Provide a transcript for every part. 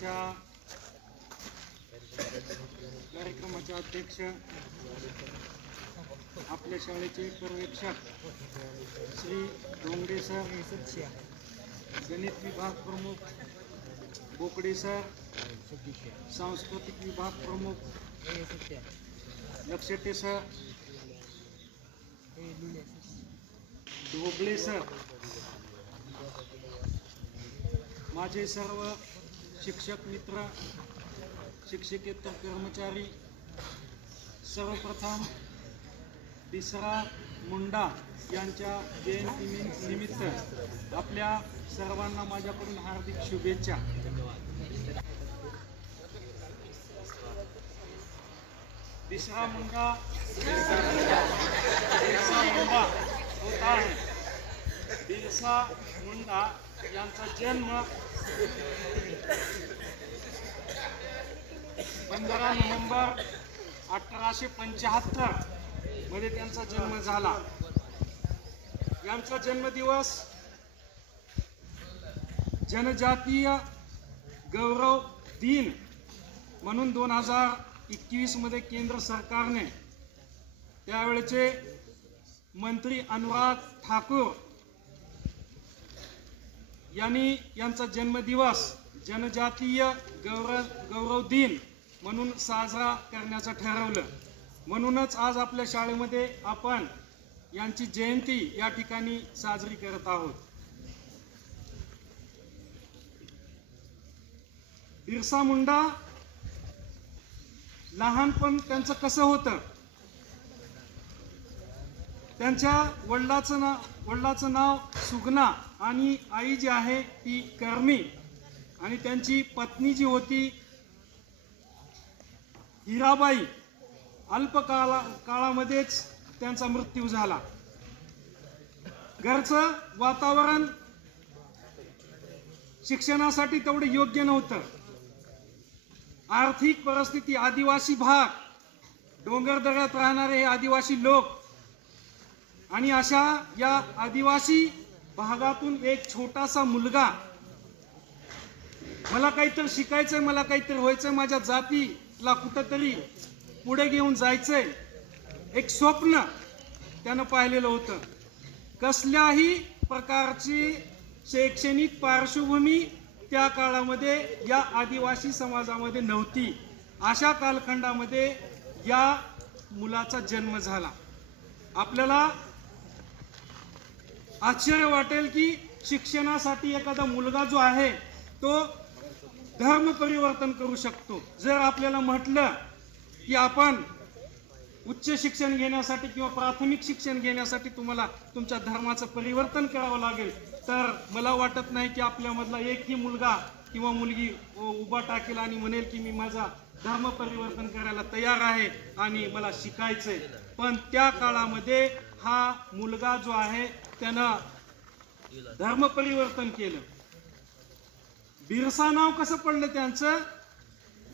आजच्या कार्यक्रमाचे अध्यक्ष आपल्या शाळेचे पर्यवेक्षक श्री डोंगरे सर, गणित विभाग प्रमुख बोकडे सर, सांस्कृतिक विभाग प्रमुख लक्षटे सर, ढोबळे सर, माझे सर्व शिक्षक मित्र, शिक्षकेतर कर्मचारी, सर्वप्रथम बिरसा मुंडा यांच्या जयंतीनिमित्त आपल्या सर्वांना माझ्याकडून हार्दिक शुभेच्छा. बिरसा मुंडा होता है. बिरसा मुंडा यांचा जन्म 15 नोव्हेंबर 1875 मध्ये त्यांचा जन्म झाला. यांचा जन्मदिवस जनजातीय गौरव दिन म्हणून 2021 मध्ये केंद्र सरकारने त्यावेळेचे मंत्री अनुराग ठाकूर यांनी यांचा जन्मदिवस जनजातीय गौरव दिन म्हणून साजरा करण्याचं ठरवलं. म्हणूनच आज आपल्या शाळेमध्ये आपण यांची जयंती या ठिकाणी साजरी करत आहोत. बिरसा मुंडा लहानपण त्यांचं कसं होतं? त्यांच्या वडिलाचं नाव सुगना आणि आई जी आहे ती कर्मी, आणि त्यांची पत्नी जी होती हिराबाई, काळामध्येच त्यांचा मृत्यू झाला. घरचं वातावरण शिक्षणासाठी तेवढं योग्य नव्हतं. आर्थिक परिस्थिती, आदिवासी भाग, डोंगरदऱ्यात राहणारे हे आदिवासी लोक, आणि अशा या आदिवासी भागातून एक छोटासा मुलगा, मला काहीतरी शिकायचंय, मला काहीतरी व्हायचंय, माझ्या जातीला कुठंतरी पुढे घेऊन जायचंय, एक स्वप्न त्यानं पाहिलेलं होतं. कसल्याही प्रकारची शैक्षणिक पार्श्वभूमी त्या काळामध्ये या आदिवासी समाजामध्ये नव्हती. अशा कालखंडामध्ये या मुलाचा जन्म झाला. आपल्याला आश्चर्य वाटेल की शिक्षणासाठी एखादा मुलगा जो आहे तो धर्म परिवर्तन करू शकतो. जर आपल्याला म्हटलं की आपण उच्च शिक्षण घेण्यासाठी किंवा प्राथमिक शिक्षण घेण्यासाठी तुम्हाला तुमच्या धर्माचं परिवर्तन करावं लागेल, तर मला वाटत नाही की आपल्यामधला एकही मुलगा किंवा मुलगी उभा टाकेल आणि म्हणेल की मी माझा धर्म परिवर्तन करायला तयार आहे आणि मला शिकायचंय. पण त्या काळामध्ये हा मुलगा जो आहे त्यानं धर्म परिवर्तन केलं. बिरसा नाव कसं पडलं त्यांचं?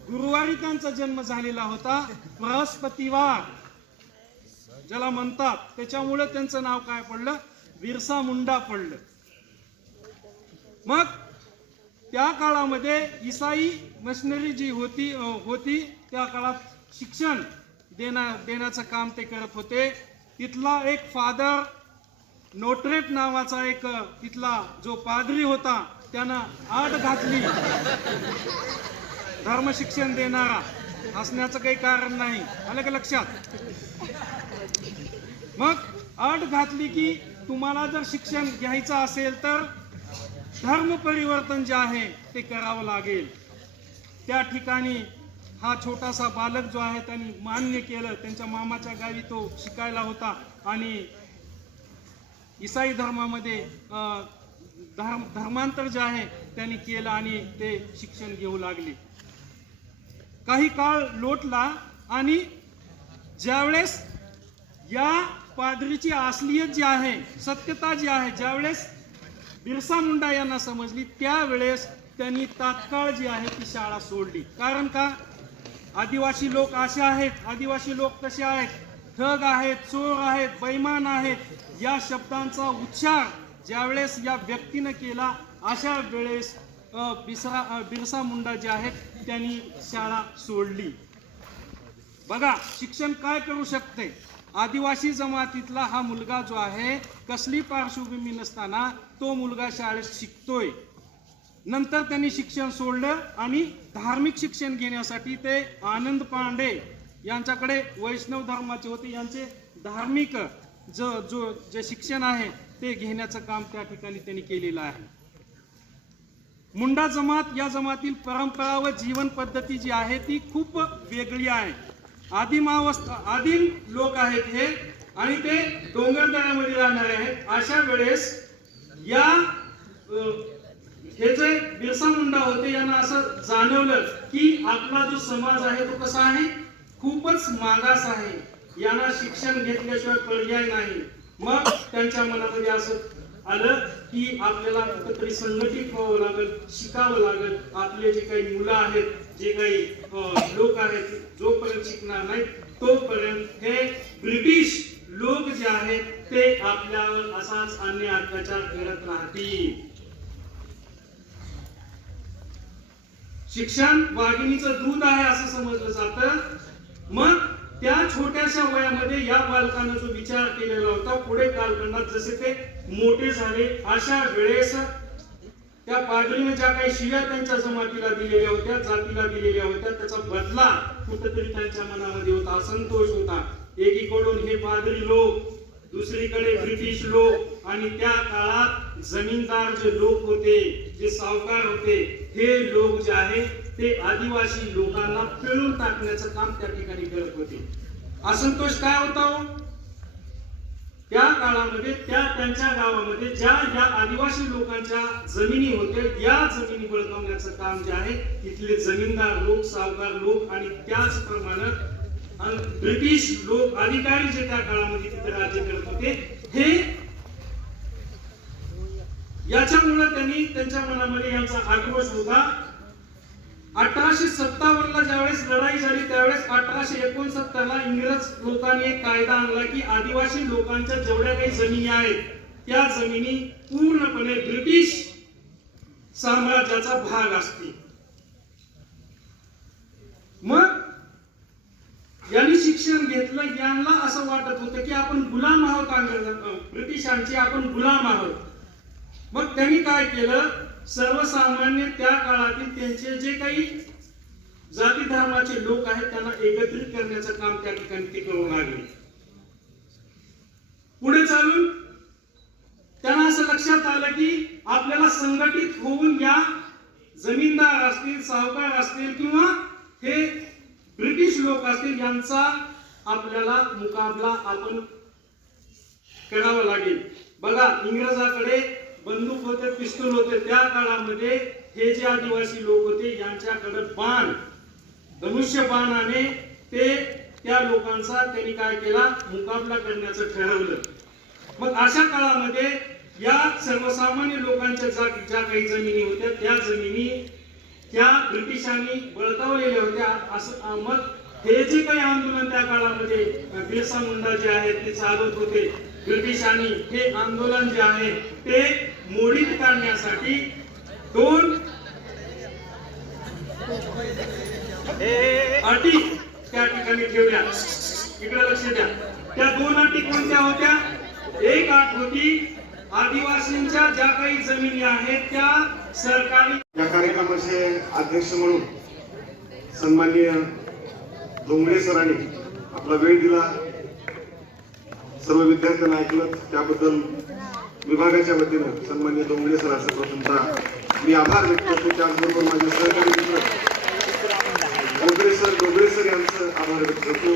गुरुवारी त्यांचा जन्म झालेला होता, बृहस्पतिवार ज्याला म्हणतात, त्याच्यामुळे त्यांचं नाव काय पडलं? बिरसा मुंडा पडलं. मग त्या काळामध्ये ईसाई मशिनरी जी होती त्या काळात शिक्षण देण्याचं काम ते करत होते. तिथला एक फादर नोट्रेट नावाचा एक तिथला जो पादरी होता त्यानं आट घातली. धर्म शिक्षण देणारा असण्याचं काही कारण नाही, आलं का लक्षात? मग अट घातली की तुम्हाला जर शिक्षण घ्यायचं असेल तर धर्म परिवर्तन जे आहे ते करावं लागेल. त्या ठिकाणी हा छोटासा बालक जो आहे त्यांनी मान्य केलं. त्यांच्या मामाच्या गावी तो शिकायला होता आणि ईसाई धर्मामध्ये धर्मांतर जे आहे त्यांनी केलं आणि ते शिक्षण घेऊ लागले. काही काळ लोटला आणि ज्यावेळेस या पादरीची असलियत जी आहे, सत्यता जी आहे, ज्यावेळेस बिरसा मुंडा यांना समजली, त्यावेळेस त्यांनी तात्काळ जी आहे ती शाळा सोडली. कारण का? आदिवासी लोक असे आहेत, आदिवासी लोक कसे आहेत? ठग आहेत, चोर आहेत, बैमान आहेत. या शब्दांचा उच्चार ज्यावेळेस या व्यक्तीने केला, अशा वेळेस बिरसा मुंडा जे आहेत त्यांनी शाळा सोडली. बघा शिक्षण काय करू शकते. आदिवासी जमातीतला हा मुलगा जो आहे, कसली पार्श्वभूमी नसताना तो मुलगा शाळेत शिकतोय. नंतर त्यांनी शिक्षण सोडलं आणि धार्मिक शिक्षण घेण्यासाठी ते आनंद पांडे यांच्याकडे, वैष्णव धर्माचे होते, यांचे धार्मिक जे शिक्षण आहे ते घेण्याचं काम त्या ठिकाणी त्यांनी केलेलं आहे. मुंडा जमात या जमातील परंपरा व जीवन पद्धती जी आहे ती खूप वेगळी आहे. आदिम लोक आहेत हे, आणि ते डोंगरदऱ्यामध्ये राहणारे आहेत. अशा वेळेस या हे जे बिरसा मुंडा होते यांना असं जाणवलं की आपला जो समाज आहे तो कसा आहे, खूपच मागास आहे, यांना शिक्षण घेतल्याशिवाय पर्याय नाही. मग त्यांच्या मनामध्ये असं आलं की आपल्याला कुठेतरी संघटित व्हावं लागेल, शिकावं लागेल. आपले जे काही मुलं आहेत, जे काही लोक आहेत, जोपर्यंत शिकणार नाही तोपर्यंत हे ब्रिटिश लोक जे आहेत ते आपल्यावर असाच अन्य अत्याचार करत राहतील. शिक्षण वाघिणीचं दूध आहे असं समजलं जातं. मग त्या छोट्याशा वयामध्ये या बालकानं जो विचार केलेला होता, पुढे कालखंडात जसे ते मोठे झाले अशा वेळेस त्या पागरीने ज्या काही शिव्या त्यांच्या जमातीला दिलेल्या होत्या, जातीला दिलेल्या होत्या, त्याचा बदला कुठेतरी त्यांच्या मनामध्ये होता, असंतोष होता. एकीकडून हे पागरी लोक, दुसरीकडे ब्रिटिश लोक, आणि त्या काळात जमीनदार जे लोक होते, जे सावकार होते, हे लोक जे आहे ते आदिवासी लोकांना पिळून टाकण्याचं काम त्या ठिकाणी करत होते. असंतोष काय होता हो? त्या काळामध्ये त्यांच्या गावामध्ये ज्या आदिवासी लोकांच्या जमिनी होत्या, या जमिनी बळकावण्याचं काम जे आहे तिथले जमीनदार लोक, सावकार लोक आणि त्याचप्रमाणे ब्रिटिश लोक अधिकारी जे त्या काळामध्ये तिथे राज्य करत होते, हे याच्यामुळे त्यांनी त्यांच्या मनामध्ये यांचा आक्रोश होता. 1857 ला ज्यावेळेस लढाई झाली त्यावेळेस 1869 ला इंग्रज लोकांनी एक कायदा आणला की आदिवासी लोकांच्या जेवढ्या काही जमिनी आहेत त्या जमिनी पूर्णपणे ब्रिटिश साम्राज्याचा भाग असतील. मग यांनी शिक्षण घेतलं. यांना असं वाटत होतं की आपण गुलाम आहोत, ब्रिटिशांचे आपण गुलाम आहोत. मग त्यांनी काय केलं, सर्वसामान्य त्या काळातील त्यांचे जे काही जाती धर्माचे लोक आहेत त्यांना एकत्रित करण्याचं काम त्या ठिकाणी ते करू लागले. पुढे चालून त्यांना असं लक्षात आलं की आपल्याला संघटित होऊन या जमीनदार असतील, सावकार असतील किंवा हे ब्रिटिश लोक असतील यांचा आपल्याला मुकाबला आपण करावा लागेल. बघा, इंग्रजाकडे बंदूक होते, पिस्तूल होते. त्या काळामध्ये हे जे आदिवासी लोक होते यांच्याकडे बाण, धनुष्य बाणाने ते त्या लोकांचा त्यांनी काय केला, मुकाबला करण्याचं ठरवलं. मग अशा काळामध्ये या सर्वसामान्य लोकांच्या ज्या काही जमिनी होत्या त्या जमिनी त्या ब्रिटिशांनी बळकावलेल्या होत्या. असं मग हे जे काही आंदोलन त्या काळामध्ये बिरसा मुंडा जे आहेत ते चालवत होते, ब्रिटिशांनी हे आंदोलन जे आहे ते मोडीत काढण्यासाठी दोन अटी त्या ठिकाणी ठेवल्या. इकडे लक्ष द्या. त्या दोन अटी कोणत्या होत्या? एक अट होती आदिवासींच्या ज्या काही जमिनी आहेत त्या सरकारी. या कार्यक्रमाचे अध्यक्ष म्हणून सन्माननीय डोंगरे सरांनी आपला वेळ दिला, सर्व विद्यार्थ्यांना ऐकलं, त्याबद्दल विभागाच्या वतीनं सन्माननीय डोंगरे सरांचा प्रथमतः मी आभार व्यक्त करतो. त्याचबरोबर माझे सहकारी मित्र डोंगरे सर यांचं आभार व्यक्त करतो.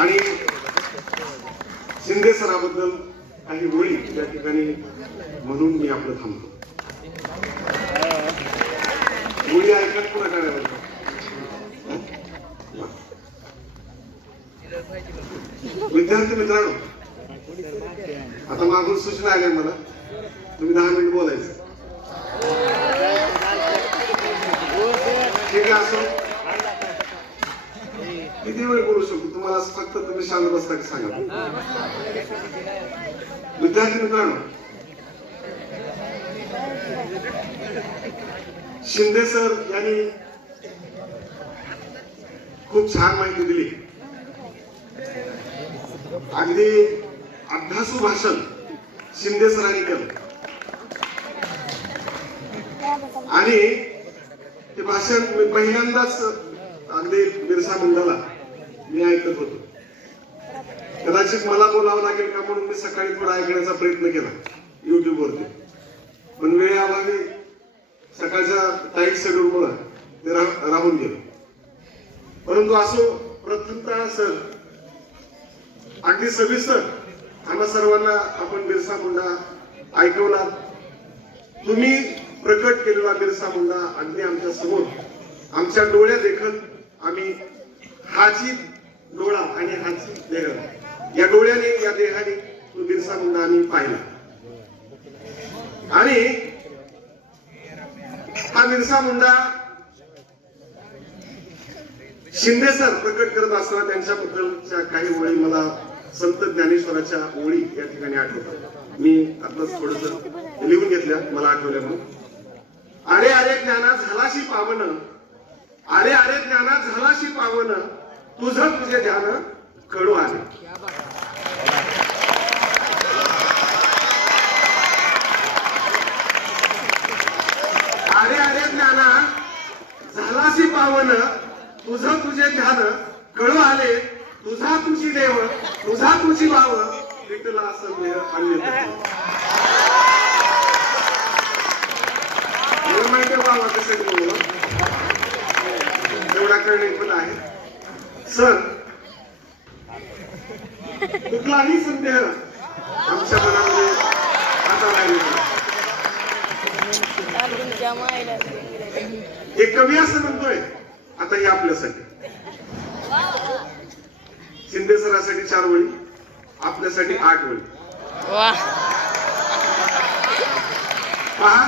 आणि शिंदे सराबद्दल काही ओळी या ठिकाणी म्हणून मी आपलं थांबतो. ओळी ऐकत पुन्हा करायला. विद्यार्थी मित्रांनो, आता मागून सूचना आल्या मला, तुम्ही 10 मिनिट बोलायचं. ठीक आहे, असो किती वेळ बोलू शकतो तुम्हाला, फक्त तुम्ही शांत बसता की सांगा. विद्यार्थी मित्रांनो, शिंदे सर यांनी खूप छान माहिती दिली. अगदी अभ्यासू भाषण शिंदे सरांनी केलं आणि ते भाषण मी पहिल्यांदाच अगदी बिरसा मुंडाला मी ऐकत होतो. कदाचित मला बोलावं लागेल का म्हणून मी सकाळी थोडा ऐकण्याचा प्रयत्न केला युट्यूब वरती, पण वेळेअभावी सकाळच्या टाईट शेड्यूल मुळे ते राहून गेलो. परंतु असो, प्रथमतः सर अगदी सविस्तर आम्हा सर्वांना आपण बिरसा मुंडा ऐकवला. तुम्ही प्रकट केलेला बिरसा मुंडा अगदी आमच्या समोर आमच्या डोळ्या देखत आम्ही हाची डोळा आणि हाची देह या डोळ्याने या देहाने तो बिरसा मुंडा आम्ही पाहिला. आणि हा बिरसा मुंडा शिंदे सर प्रकट करत असताना त्यांच्याबद्दलच्या काही ओळी मला संत ज्ञानेश्वराच्या ओळी या ठिकाणी आठवतात. मी आताच थोडस लिहून घेतल्या, मला आठवल्या म्हणून. अरे अरे ज्ञाना झालाशी पावन, अरे अरे ज्ञाना झालाशी पावन, तुझं तुझे ध्यान कळू आले. अरे अरे ज्ञाना झालाशी पावन, तुझं तुझे ध्यान कळू आले. तुझा तुझी देव, तुझा तुझी भाव, विठला असं देह अन्य. मला माहिती आहे बाबा कसं बोलू, एवढा करणे पण आहे. सर, कुठलाही संदेह आमच्या मनामध्ये आता नाही. एक कवी असं म्हणतोय, आता हे आपल्यासाठी शिंदे सरासाठी 4 ओळी, आपल्यासाठी 8 ओळी. पहा,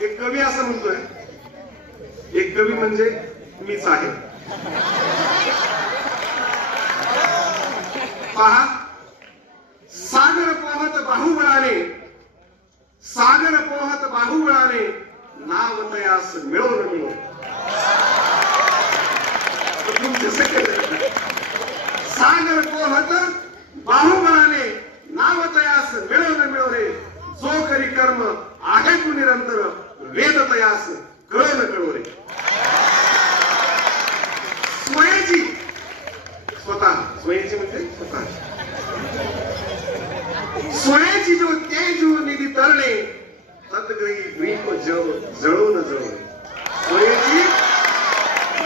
एक कवी असं म्हणतोय, एक कवी म्हणजे मीच आहे. पहा, सागर पोहत बाहुबळाने, सागर पोहत बाहुबळाने, नाव तयास मिळो न मिळो. सागर पोहत बाहुबळाने, नाव तयास मिळो न मिळो रे. जो करी कर्म आहे तू निरंतर, वेद तयास कळो न कळो रे. स्वयंची, स्वतः, स्वयंची म्हणजे स्वतः, स्वयंची जो तेजो निधी तरणे, तत्ग्रही द्वीप जळो न जळो. स्वयंची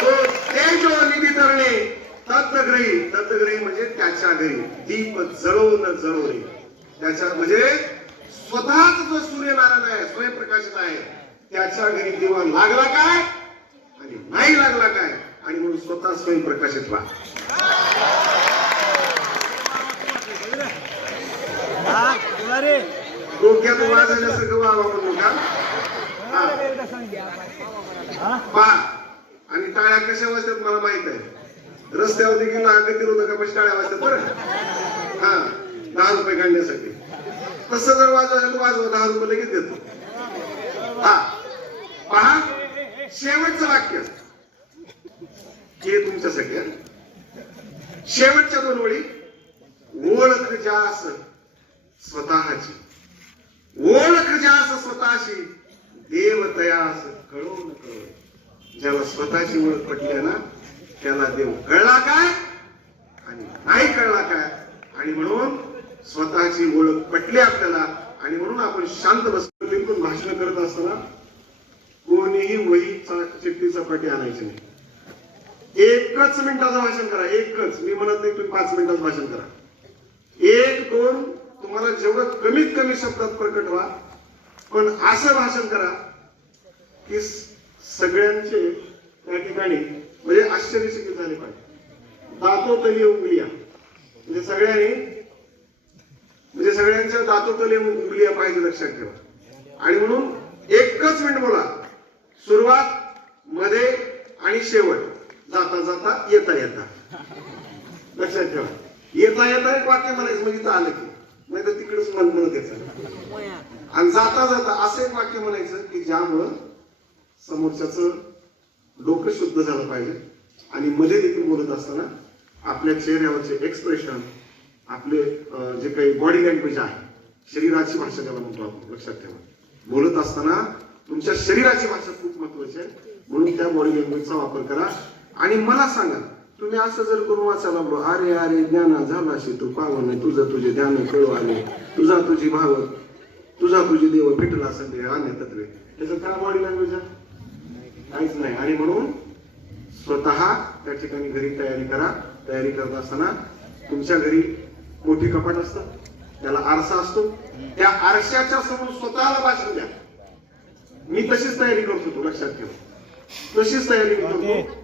जो तेजो निधी तरणे, तत्ग्रही, तत्ग्रही म्हणजे त्याच्या घरी, दीप जळो न जळो रे. त्याच्या म्हणजे स्वतःच जो सूर्यनारायण आहे, स्वयंप्रकाशित आहे, त्याच्या घरी दिवा लागला काय आणि नाही लागला काय, आणि म्हणून स्वतः स्वयंप्रकाशित व्हा. डोक्यात वाजण्यासारखं व्हावं म्हणून का पहा. आणि टाळ्या कशा वाजतात मला माहित आहे. रस्त्यावर देखील गतिरोधकापाशी टाळ्या वाजतात बरं. हा, 10 रुपये काढण्यासाठी. तसं जर वाजवायचं वाजवा, 10 रुपये लगेच देतो. हा पहा, शेवटचं वाक्य हे तुमच्यासाठी. शेवटच्या 2 ओळी, ओळख जास स्वतःची, ओळख जास स्वतःशी, देव तयास कळो न कळो. ज्याला स्वतःची ओळख पटली ना, त्याला देव कळला काय आणि नाही कळला काय. आणि म्हणून स्वतःची ओळख पटली आपल्याला, आणि म्हणून आपण शांत बसतो. लिहून भाषण करत असताना कोणीही वही चिठ्ठी चपाटी आणायची नाही. 1च मिनिटाचं भाषण करा. 1च, मी म्हणत नाही तुम्ही 5 मिनिटाचं भाषण करा. 1, 2, तुम्हाला जेवढं कमीत कमी शब्दात प्रकट व्हा, पण असं भाषण करा की सगळ्यांचे त्या ठिकाणी म्हणजे आश्चर्यचकित झाले पाहिजे. दातोतली उंगलिया म्हणजे सगळ्यांच्या दातोतली उंगलिया पाहिजे, लक्षात ठेवा. आणि म्हणून 1च मिनिट बोला, सुरुवात, मध्ये आणि शेवट, जाता जाता येता येता. लक्षात ठेवा, येता येता एक वाक्य म्हणायचं म्हणजे इथं आलं की, नाही तर तिकडेच म्हणत यायचं. आणि जाता जाता असं एक वाक्य म्हणायचं की ज्यामुळं समोरच्याचं डोकं शुद्ध झालं पाहिजे आणि मध्ये देखील बोलत असताना आपल्या चेहऱ्यावरचे एक्सप्रेशन, आपले जे काही बॉडी लँग्वेज आहे, शरीराची भाषा त्याला म्हणतो आपण, लक्षात ठेवा. बोलत असताना तुमच्या शरीराची भाषा खूप महत्वाची आहे, म्हणून त्या बॉडी लँग्वेजचा वापर करा. आणि मला सांगा, तुम्ही असं जर करून वाचायला लागलो, अरे अरे ज्ञाना झालाशी तू पावन, तुझं तुझे ध्यान कळू आले, तुझा तुझी भाव, तुझा तुझी देव भेटला संदेह अन्य तत्वे, त्याचं काय बॉडी लँग्वेज आहे? काहीच नाही. आणि म्हणून स्वतः त्या ठिकाणी घरी तयारी करा. तयारी करत असताना तुमच्या घरी मोठी कपाट असतं, त्याला आरसा असतो, त्या आरशाच्या समोर स्वतःला भाषण द्या. मी तशीच तयारी करत होतो, लक्षात ठेवा, तशीच तयारी करतो.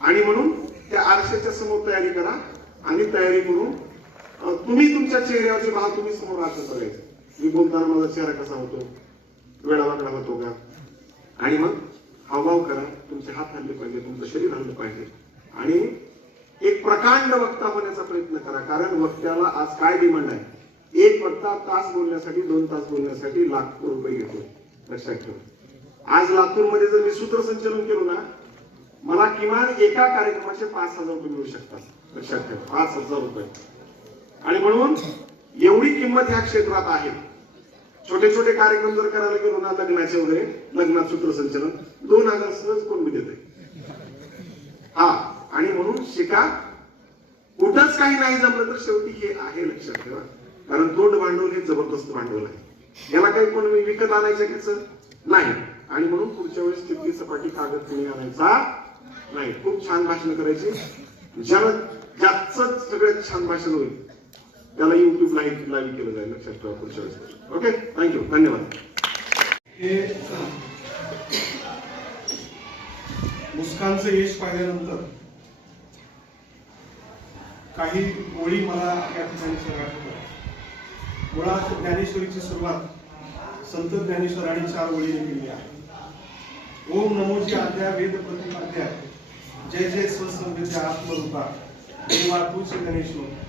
आणि म्हणून त्या आरशाच्या समोर तयारी करा आणि तयारी करून तुम्ही तुमच्या चेहऱ्यावरचे भाव तुम्ही समोर आरशात बघायचे. मी बोलताना माझा चेहरा कसा होतो, वेडावाकडा होतो का, आणि मग हावभाव करा. तुमचे हात हल्ले पाहिजे, तुमचं शरीर हल्लं पाहिजे आणि एक प्रकांड वक्ता होण्याचा प्रयत्न करा. कारण वक्त्याला आज काय डिमांड आहे? एक वक्ता तास बोलण्यासाठी, 2 तास बोलण्यासाठी लाखो रुपये घेतो, लक्षात ठेवा. आज लातूरमध्ये जर मी सूत्रसंचलन केलो ना, मला किमान एका कार्यक्रमाचे 5,000 रुपये मिळू शकतात, लक्षात ठेवा, 5,000 रुपये. आणि म्हणून एवढी किंमत ह्या क्षेत्रात आहे. छोटे छोटे कार्यक्रम जर करायला गेलो ना, लग्नाचे वगैरे, लग्नात सूत्रसंचलन 2,000 सहज कोण बी देते. हा, आणि म्हणून शिका. कुठंच काही नाही जमलं तर शेवटी हे आहे, लक्षात ठेवा. कारण तोंड भांडवल हे जबरदस्त भांडवल आहे, याला काही कोण विकत आणायचं घ्यायचं नाही. आणि म्हणून पुढच्या वेळेस तिथली सपाटी कागद कोणी आणायचा नाही. खूप छान भाषण करायची. ज्याला ज्याचं सगळ्यात छान भाषण होईल त्याला युट्यूब लाईव्ह केलं जाईल, लक्षात ठेवा पुढच्या वेळेस. ओके, थँक्यू, धन्यवाद. हे मुस्कानचं यश पाहिल्यानंतर काही ओळी मला या ठिकाणी सांगायच्या. मुळात ज्ञानेश्वरीची सुरुवात संत ज्ञानेश्वरांनी 4 ओळीने केली आहे. ओम नमोजी आद्या वेद प्रतिपाद्या, जय जय स्वसंवेद्या आत्मरूपा, देवा तूच गणेश्वर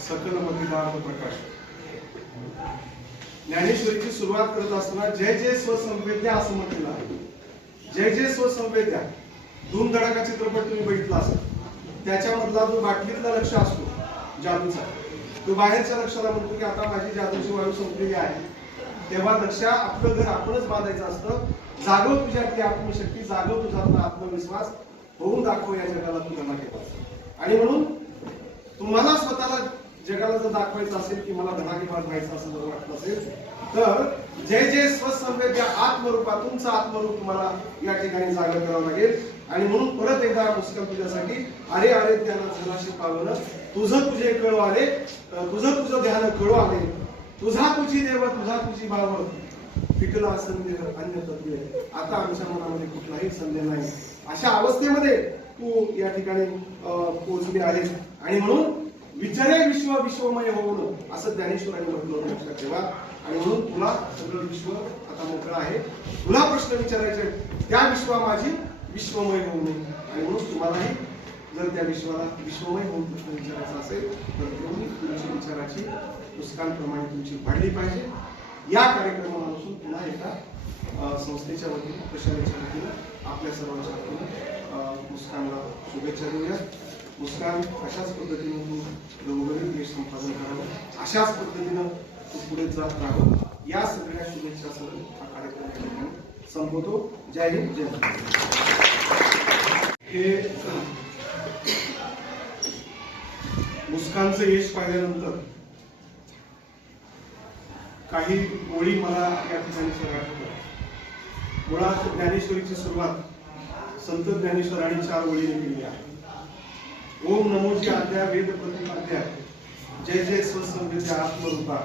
सकल मतिदार प्रकाश. ज्ञानेश्वरीची सुरुवात करत असताना जय जय स्वसंवेद्या असं म्हटलेलं आहे. जय जय स्वसंवेद्या, धूम धडाका चित्रपट तुम्ही बघितला असेल, त्याच्यामधला जो बाटलीतला लक्ष असतो जादूचा, तो बाहेरच्या लक्षाला म्हणतो की आता माझी जादूची वायू संपलेली आहे. तेव्हा लक्ष आपलं घर आपणच बांधायचं असतं. जागव तुझ्यातली आत्मशक्ती, जागव तुझ्यातला आत्मविश्वास, होऊन दाखव या जगाला तू धनाकेबाज. आणि म्हणून तुम्हाला स्वतःला जगाला जर दाखवायचं असेल की मला धनाकेबाज व्हायचं असं जर वाटत असेल तर जय जय स्वसंवेद्या आत्मरूपा, तुमचं आत्मरूप तुम्हाला या ठिकाणी जागर करावं लागेल. आणि म्हणून परत एकदा मुस्कान तुझ्यासाठी, अरे अरे त्याला जनाशी पावलं, तुझं तुझे कळू आले, तुझं तुझं ध्यान कळू आले, तुझा तुझी देव, तुझा तुझी भाव, पिकला संदेह अन्य तत्वे, आता आमच्या मनामध्ये कुठलाही संदेह नाही. अशा अवस्थेमध्ये तू या ठिकाणी पोहोचली आहेस. आणि म्हणून विचारे विश्व विश्वमय होऊन असं ज्ञानेश्वरांनी म्हटलं, लक्षात ठेवा. आणि म्हणून तुला सगळं विश्व आता मोकळं आहे. तुला प्रश्न विचारायचे, त्या विश्वा माझी विश्वमय होऊ नये. आणि म्हणून तुम्हालाही जर त्या विश्वाला विश्वमय होऊन प्रश्न विचारायचा असेल तर तुम्ही तुमची विचाराची पुस्तकांप्रमाणे तुमची वाढली पाहिजे. या कार्यक्रमापासून पुन्हा एकदा संस्थेच्या वतीने, प्रशालेच्या वतीने आपल्या सर्वांच्या वतीने मुस्कानला शुभेच्छा देऊया. मुस्कान अशाच पद्धतीने तू घरोघरी यश संपादन करावं, अशाच पद्धतीनं तू पुढे जात राहावं, या सगळ्या शुभेच्छासह हा कार्यक्रम संपवतो. जय हिंद, जय महाराष्ट्र. हे मुस्कानचं यश पाहिल्यानंतर काही ओळी मला या ठिकाणी सांगायच्या. मुळात ज्ञानेश्वरीची सुरुवात संत ज्ञानेश्वरांनी 4 ओळीने केली आहे. ओम नमोजी आद्या वेद प्रतिपाद्या, जय जय स्वसंवेद्या आत्मरूपा,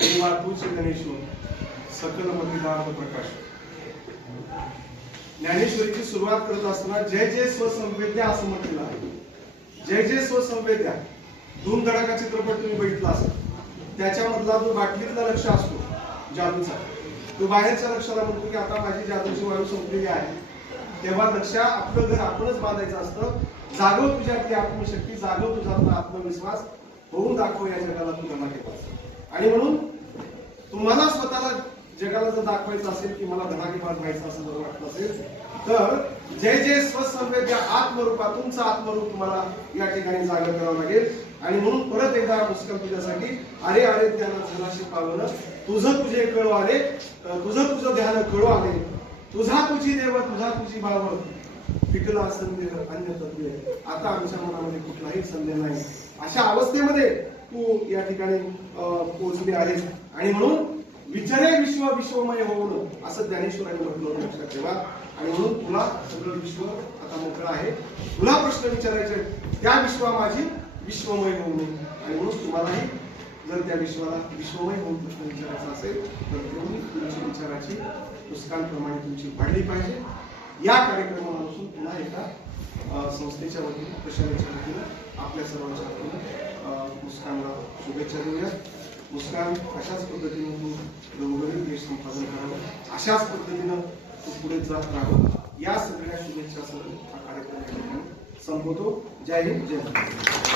देवा तूच गणेश्वर सकल मतिदार प्रकाश. ज्ञानेश्वरीची सुरुवात करत असताना जय जय स्वसंवेद्या असं म्हटलेलं आहे. जय जय स्वसंवेद्या, धूम धडाका चित्रपट तुम्ही बघितला असेल, त्याच्यामधला जो बाटलीतला लक्ष असतो जादूचा, तो बाहेरच्या लक्षाला म्हणतो की आता माझी जादूची वायू संपलेली आहे. तेव्हा लक्ष आपलं घर आपणच बांधायचं असतं. जागव तुझ्यातली आत्मशक्ती, जागव तुझ्यातला आत्मविश्वास, होऊन दाखव या जगाला तू धनाकेबाज. आणि म्हणून तुम्हाला स्वतःला जगाला जर दाखवायचं असेल की मला धडाकेबाज व्हायचं असं जर वाटत असेल तर जय जय स्वसंवेद्या आत्मरूपा तुमचं आत्मरूप तुम्हाला या ठिकाणी जागर करावं लागेल. आणि म्हणून परत एकदा मुस्कान तुझ्यासाठी अरे अरे ध्यान झालाशी पावन तुझं तुझे कळो अरे तुझं ध्यान कळो अरे तुझा तुझी देव तुझा तुझी भाव पिकला संदेह अन्य तत्वे आता आमच्या मनामध्ये कुठलाही संदेह नाही अशा अवस्थेमध्ये तू या ठिकाणी पोहोचली आहेस. आणि म्हणून विचारे विश्व विश्वमय होऊन असं ज्ञानेश्वरांनी म्हटलं लक्षात ठेवा. आणि म्हणून तुला सगळं विश्व आता मोकळं आहे. तुला प्रश्न विचारायचे त्या विश्वा माझी विश्वमय होऊ नये. आणि म्हणून तुम्हालाही जर त्या विश्वाला विश्वमय होऊन प्रश्न विचारायचा असेल तर तेवढी तुमची विचाराची पुस्तकांप्रमाणे तुमची वाढली पाहिजे. या कार्यक्रमापासून पुन्हा एका संस्थेच्या वतीने प्रशालेच्या वतीने आपल्या सर्वांच्या वतीने मुस्कानला शुभेच्छा देऊया. मुस्कान अशाच पद्धतीने तू घरोघरी यश संपादन करावं अशाच पद्धतीनं तू पुढे जात राहावं या सगळ्या शुभेच्छा हा कार्यक्रम संपवतो. जय हिंद जय भारत.